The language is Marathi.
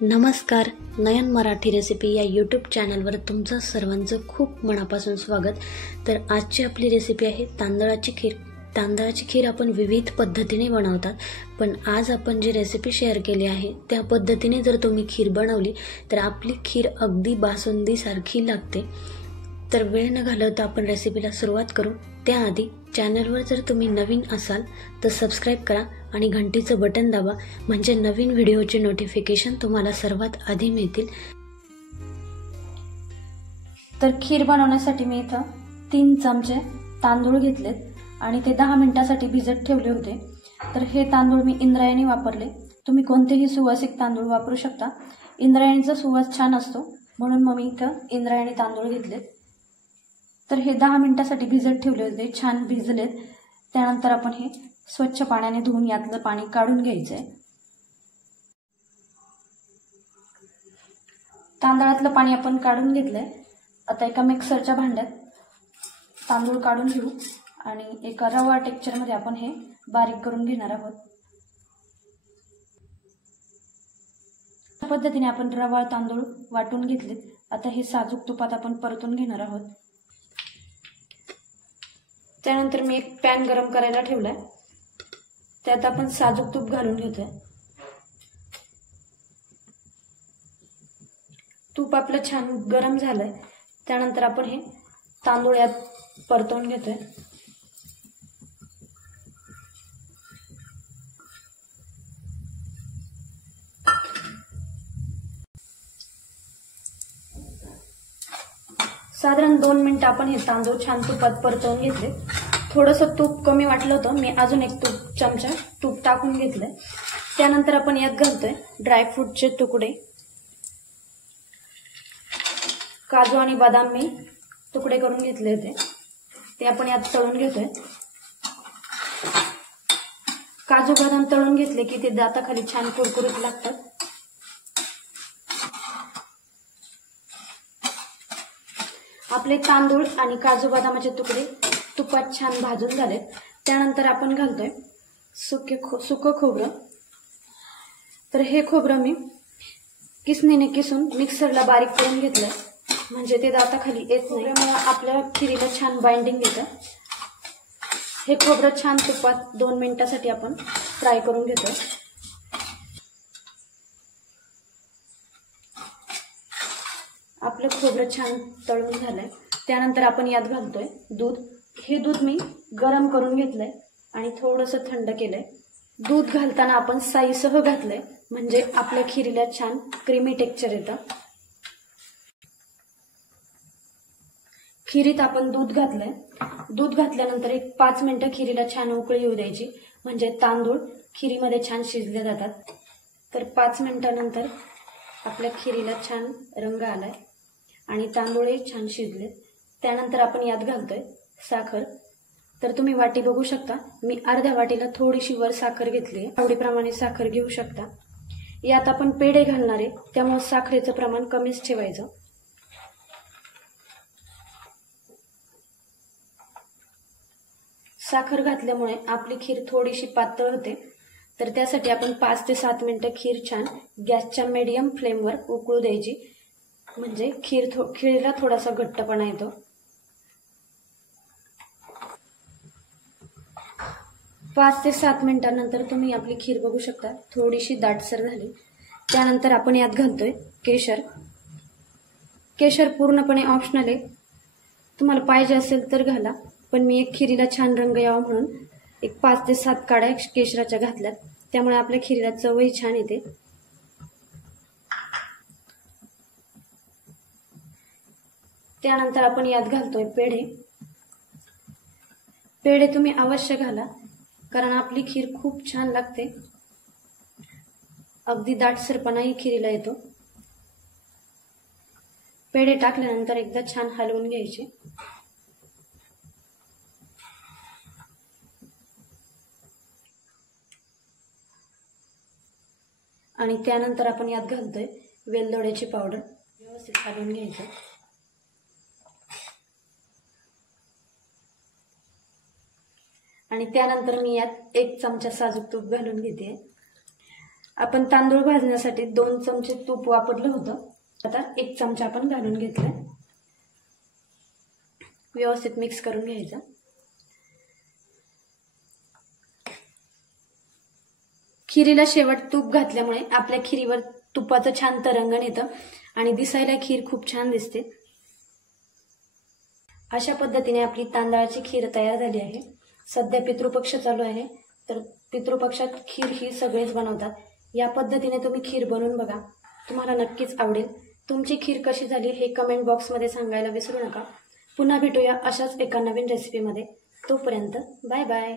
नमस्कार. नयन मराठी रेसिपी या यूट्यूब चॅनलवर तुमचं सर्वांचं खूप मनापासून स्वागत. तर आजची आपली रेसिपी आहे तांदळाची खीर. तांदळाची खीर आपण विविध पद्धतीने बनवतात, पण आज आपण जी रेसिपी शेअर केली आहे त्या पद्धतीने जर तुम्ही खीर बनवली तर आपली खीर अगदी बासुंदीसारखी लागते. तर वेळ न घालवता आपण रेसिपीला सुरुवात करू. त्याआधी चॅनलवर जर तुम्ही नवीन असाल तर सबस्क्राईब करा आणि घंटीचं बटन दाबा, म्हणजे नवीन व्हिडिओचे नोटिफिकेशन तुम्हाला सर्वात आधी मिळतील. तर खीर बनवण्यासाठी मी इथं 3 चमचे तांदूळ घेतलेत आणि ते 10 मिनिटासाठी भिजत ठेवले होते. तर हे तांदूळ मी इंद्रायणी वापरले. तुम्ही कोणतेही सुवासिक तांदूळ वापरू शकता. इंद्रायणीचा सुवास छान असतो म्हणून मग मी इथं इंद्रायणी तांदूळ घेतलेत. तर हे 10 मिनिटासाठी भिजत ठेवले होते, छान भिजलेत. त्यानंतर आपण हे स्वच्छ पाण्याने धुवून यातलं पाणी काढून घ्यायचंय. तांदळातलं पाणी आपण काढून घेतलंय. आता एका मिक्सरच्या भांड्यात तांदूळ काढून घेऊ आणि एका रवा टेक्स्चरमध्ये आपण हे बारीक करून घेणार आहोत. अशा पद्धतीने आपण रवा तांदूळ वाटून घेतलेत. आता हे साजूक तुपात आपण परतून घेणार आहोत. त्यानंतर मी एक पॅन गरम करायला ठेवलाय. त्यात आपण साजूक तूप घालून घेतोय. तूप आपलं छान गरम झालंय. त्यानंतर आपण हे तांदूळ यात परतवून घेतोय. साधारण 2 मिनिटं आपण हे तांदूळ छान तुपात परतवून घेतले. थोडंसं तूप कमी वाटलं होतं, मी अजून एक चमचा तूप टाकून घेतलंय. त्यानंतर आपण यात घालतोय ड्रायफ्रूटचे तुकडे. काजू आणि बदाम मी तुकडे करून घेतले होते, ते आपण यात तळून घेतोय. काजू बदाम तळून घेतले की ते दाताखाली छान कुरकुरीत लागतात. आपले तांदूळ आणि काजू बदामाचे तुकडे तुपात छान भाजून झालेत. त्यानंतर आपण घालतोय सुकं खोबरं. तर हे खोबरं मी किसणीने किसून मिक्सरला बारीक करून घेतलंय, म्हणजे ते दाताखाली येत नाही. त्यामुळे आपल्या खिरीला छान बाइंडिंग येतं. हे खोबरं छान तुपात 2 मिनिटासाठी आपण फ्राय करून घेतोय. आपलं खोबरं छान तळून झालंय. त्यानंतर आपण यात घालतोय दूध. हे दूध मी गरम करून घेतलंय आणि थोडंसं थंड केलंय. दूध घालताना आपण साईसह घातलंय, म्हणजे आपल्या खिरीला छान क्रीमी टेक्स्चर येतं. खिरीत आपण दूध घातलंय. दूध घातल्यानंतर एक 5 मिनिटं खिरीला छान उकळी येऊ द्यायची, म्हणजे तांदूळ खिरीमध्ये छान शिजले जातात. तर 5 मिनिटानंतर आपल्या खिरीला छान रंग आलाय आणि तांदूळही छान शिजले. त्यानंतर आपण यात घालतोय साखर. तर तुम्ही वाटी बघू शकता, मी अर्ध्या वाटीला थोडीशी वर साखर घेतली आहे. आवडीप्रमाणे साखर घेऊ शकता. यात आपण पेढे घालणार आहे, त्यामुळे साखरेचं प्रमाण कमीच ठेवायचं. साखर घातल्यामुळे आपली खीर थोडीशी पातळ होते. तर त्यासाठी आपण 5 ते 7 मिनिटं खीर छान गॅसच्या मीडियम फ्लेमवर उकळू द्यायची, म्हणजे खीरीला थोडासा घट्टपणा येतो. 5 ते 7 मिनिटांनंतर तुम्ही आपली खीर बघू शकता, थोडीशी दाटसर झाली. त्यानंतर आपण यात घालतोय केशर. केशर पूर्णपणे ऑप्शनल आहे, तुम्हाला पाहिजे असेल तर घाला, पण मी एक खिरीला छान रंग यावा म्हणून एक 5 ते 7 काड्या केशराच्या घातल्यात. त्यामुळे आपल्या खिरीला चवही छान येते. त्यानंतर आपण यात घालतोय पेढे. पेढे तुम्ही अवश्य घाला, कारण आपली खीर खूप छान लागते. अगदी दाटसरपणाही खिरीला येतो. पेढे टाकल्यानंतर एकदा छान हलवून घ्यायचे. आणि त्यानंतर आपण यात घालतोय वेलदोड्याची पावडर. व्यवस्थित हलवून घ्यायचं. आणि त्यानंतर मी यात 1 चमचा साजूक तूप घालून घेते. आपण तांदूळ भाजण्यासाठी 2 चमचे तूप वापरलं होतं. आता 1 चमचा आपण घालून घेतलाय. व्यवस्थित मिक्स करून घ्यायचं. खिरीला शेवट तूप घातल्यामुळे आपल्या खिरीवर तुपाचं छान तरंगण येतं आणि दिसायला खीर खूप छान दिसते. अशा पद्धतीने आपली तांदळाची खीर तयार झाली आहे. सध्या पितृपक्ष चालू आहे, तर पितृपक्षात खीर ही सगळेच बनवतात. या पद्धतीने तुम्ही खीर बनवून बघा, तुम्हाला नक्कीच आवडेल. तुमची खीर कशी झाली हे कमेंट बॉक्समध्ये सांगायला विसरू नका. पुन्हा भेटूया अशाच एका नवीन रेसिपीमध्ये. तोपर्यंत बाय बाय.